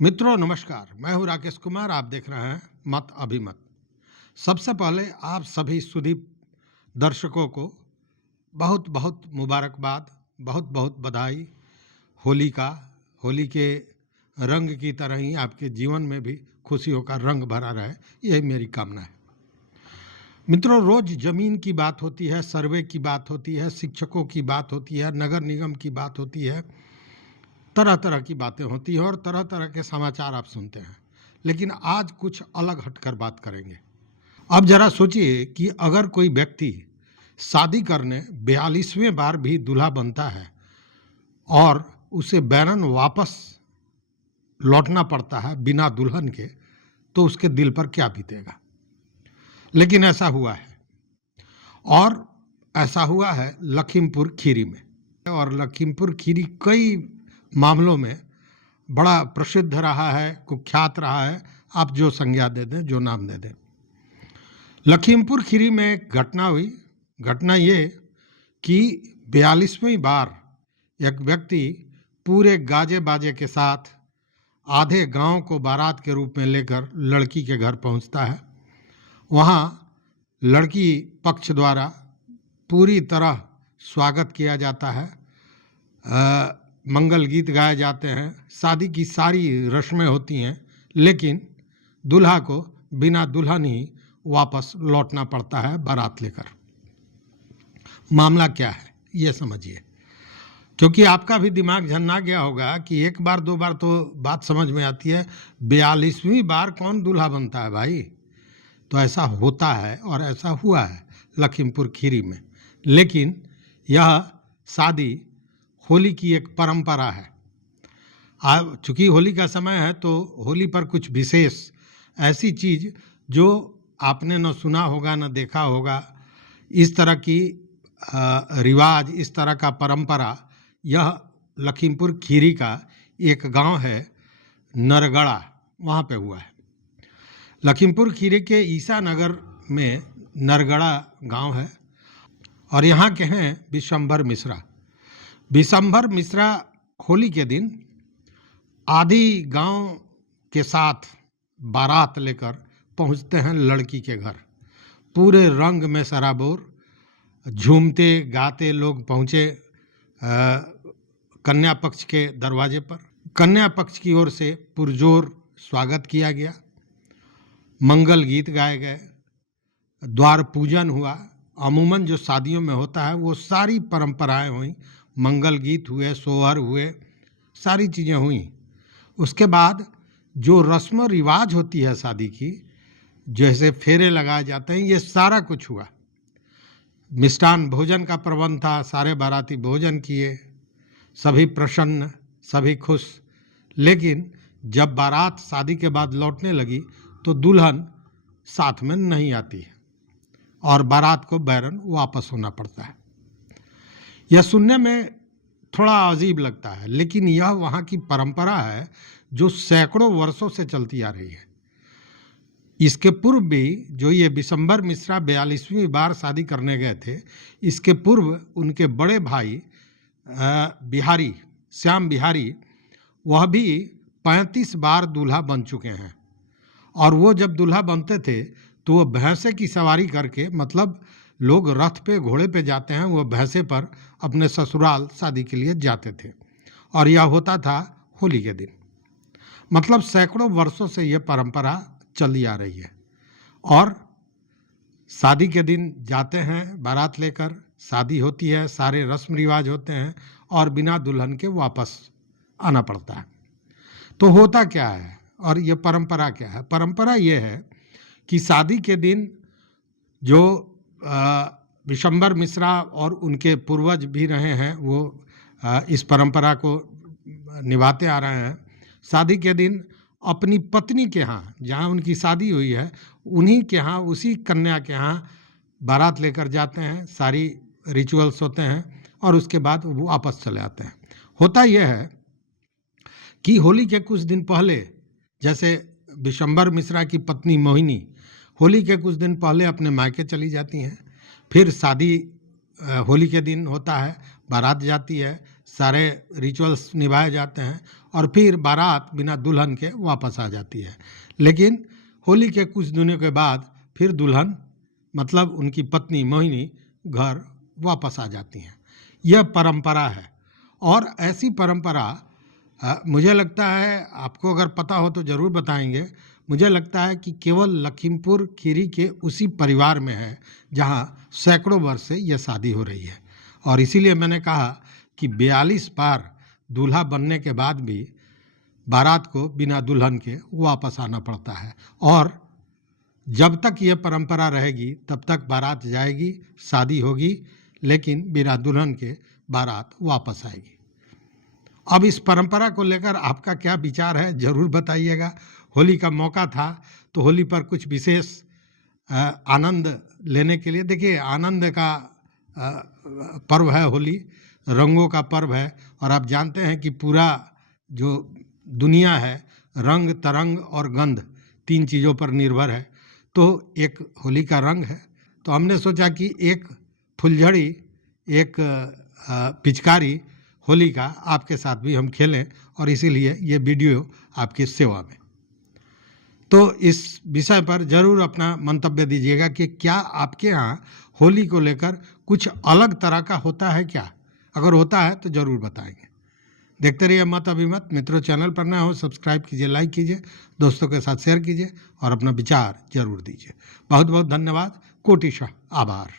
मित्रों नमस्कार, मैं हूं राकेश कुमार। आप देख रहे हैं मत अभिमत। सबसे पहले आप सभी सुधी दर्शकों को बहुत बहुत मुबारकबाद, बहुत बहुत बधाई। होली का, होली के रंग की तरह ही आपके जीवन में भी खुशियों का रंग भरा रहे, यही मेरी कामना है। मित्रों, रोज जमीन की बात होती है, सर्वे की बात होती है, शिक्षकों की बात होती है, नगर निगम की बात होती है, तरह तरह की बातें होती हैं और तरह तरह के समाचार आप सुनते हैं। लेकिन आज कुछ अलग हटकर बात करेंगे। अब जरा सोचिए कि अगर कोई व्यक्ति शादी करने 42वें बार भी दूल्हा बनता है और उसे बैरन वापस लौटना पड़ता है बिना दुल्हन के, तो उसके दिल पर क्या बीतेगा। लेकिन ऐसा हुआ है, और ऐसा हुआ है लखीमपुर खीरी में। और लखीमपुर खीरी कई मामलों में बड़ा प्रसिद्ध रहा है, कुख्यात रहा है। आप जो संज्ञा दे दें, जो नाम दे दें। लखीमपुर खीरी में एक घटना हुई। घटना ये कि 42वीं बार एक व्यक्ति पूरे गाजे बाजे के साथ आधे गांव को बारात के रूप में लेकर लड़की के घर पहुंचता है। वहां लड़की पक्ष द्वारा पूरी तरह स्वागत किया जाता है, मंगल गीत गाए जाते हैं, शादी की सारी रस्में होती हैं, लेकिन दूल्हा को बिना दुल्हन ही वापस लौटना पड़ता है बारात लेकर। मामला क्या है ये समझिए, क्योंकि आपका भी दिमाग झन्ना गया होगा कि एक बार दो बार तो बात समझ में आती है, 42वीं बार कौन दूल्हा बनता है भाई। तो ऐसा होता है और ऐसा हुआ है लखीमपुर खीरी में। लेकिन यह शादी होली की एक परंपरा है। चूँकि होली का समय है तो होली पर कुछ विशेष ऐसी चीज़ जो आपने न सुना होगा न देखा होगा, इस तरह की रिवाज, इस तरह का परंपरा, यह लखीमपुर खीरी का एक गांव है नरगड़ा, वहाँ पे हुआ है। लखीमपुर खीरी के ईसा नगर में नरगड़ा गांव है और यहाँ के हैं विशंभर मिश्रा। विशंभर मिश्रा होली के दिन आधी गांव के साथ बारात लेकर पहुंचते हैं लड़की के घर। पूरे रंग में सराबोर, झूमते गाते लोग पहुंचे कन्या पक्ष के दरवाजे पर। कन्या पक्ष की ओर से पुरजोर स्वागत किया गया, मंगल गीत गाए गए, द्वार पूजन हुआ। अमूमन जो शादियों में होता है वो सारी परंपराएं हुई, मंगल गीत हुए, सोहर हुए, सारी चीज़ें हुई। उसके बाद जो रस्म रिवाज होती है शादी की, जैसे फेरे लगाए जाते हैं, ये सारा कुछ हुआ। मिष्टान भोजन का प्रबंध था, सारे बाराती भोजन किए, सभी प्रसन्न, सभी खुश। लेकिन जब बारात शादी के बाद लौटने लगी तो दुल्हन साथ में नहीं आती है और बारात को बैरन वापस होना पड़ता है। यह सुनने में थोड़ा अजीब लगता है, लेकिन यह वहाँ की परंपरा है जो सैकड़ों वर्षों से चलती आ रही है। इसके पूर्व भी जो ये विशंभर मिश्रा 42वीं बार शादी करने गए थे, इसके पूर्व उनके बड़े भाई बिहारी, श्याम बिहारी, वह भी 35 बार दूल्हा बन चुके हैं। और वो जब दूल्हा बनते थे तो वो भैंसे की सवारी करके, मतलब लोग रथ पे घोड़े पे जाते हैं, वो भैंसे पर अपने ससुराल शादी के लिए जाते थे। और यह होता था होली के दिन। मतलब सैकड़ों वर्षों से यह परंपरा चली आ रही है। और शादी के दिन जाते हैं बारात लेकर, शादी होती है, सारे रस्म रिवाज होते हैं और बिना दुल्हन के वापस आना पड़ता है। तो होता क्या है और ये परंपरा क्या है? परंपरा ये है कि शादी के दिन जो विशंभर मिश्रा और उनके पूर्वज भी रहे हैं, वो इस परंपरा को निभाते आ रहे हैं। शादी के दिन अपनी पत्नी के यहाँ, जहाँ उनकी शादी हुई है, उन्हीं के यहाँ, उसी कन्या के यहाँ बारात लेकर जाते हैं, सारी रिचुअल्स होते हैं और उसके बाद वो वापस चले आते हैं। होता यह है कि होली के कुछ दिन पहले, जैसे विशंभर मिश्रा की पत्नी मोहिनी होली के कुछ दिन पहले अपने मायके चली जाती हैं। फिर शादी होली के दिन होता है, बारात जाती है, सारे रिचुअल्स निभाए जाते हैं और फिर बारात बिना दुल्हन के वापस आ जाती है। लेकिन होली के कुछ दिनों के बाद फिर दुल्हन मतलब उनकी पत्नी मोहिनी घर वापस आ जाती हैं। यह परंपरा है और ऐसी परंपरा मुझे लगता है, आपको अगर पता हो तो ज़रूर बताएंगे, मुझे लगता है कि केवल लखीमपुर खीरी के उसी परिवार में है जहां सैकड़ों वर्ष से यह शादी हो रही है। और इसीलिए मैंने कहा कि 42 बार दूल्हा बनने के बाद भी बारात को बिना दुल्हन के वापस आना पड़ता है। और जब तक यह परंपरा रहेगी तब तक बारात जाएगी, शादी होगी, लेकिन बिना दुल्हन के बारात वापस आएगी। अब इस परंपरा को लेकर आपका क्या विचार है, ज़रूर बताइएगा। होली का मौका था तो होली पर कुछ विशेष आनंद लेने के लिए, देखिए आनंद का पर्व है होली, रंगों का पर्व है। और आप जानते हैं कि पूरा जो दुनिया है रंग, तरंग और गंध 3 चीज़ों पर निर्भर है। तो एक होली का रंग है, तो हमने सोचा कि एक फुलझड़ी, एक पिचकारी होली का आपके साथ भी हम खेलें, और इसीलिए ये वीडियो आपकी सेवा में। तो इस विषय पर ज़रूर अपना मंतव्य दीजिएगा कि क्या आपके यहाँ होली को लेकर कुछ अलग तरह का होता है क्या? अगर होता है तो ज़रूर बताएंगे। देखते रहिए मत अभिमत। मित्रों, चैनल पर नया हो सब्सक्राइब कीजिए, लाइक कीजिए, दोस्तों के साथ शेयर कीजिए और अपना विचार जरूर दीजिए। बहुत बहुत धन्यवाद, कोटिशः आभार।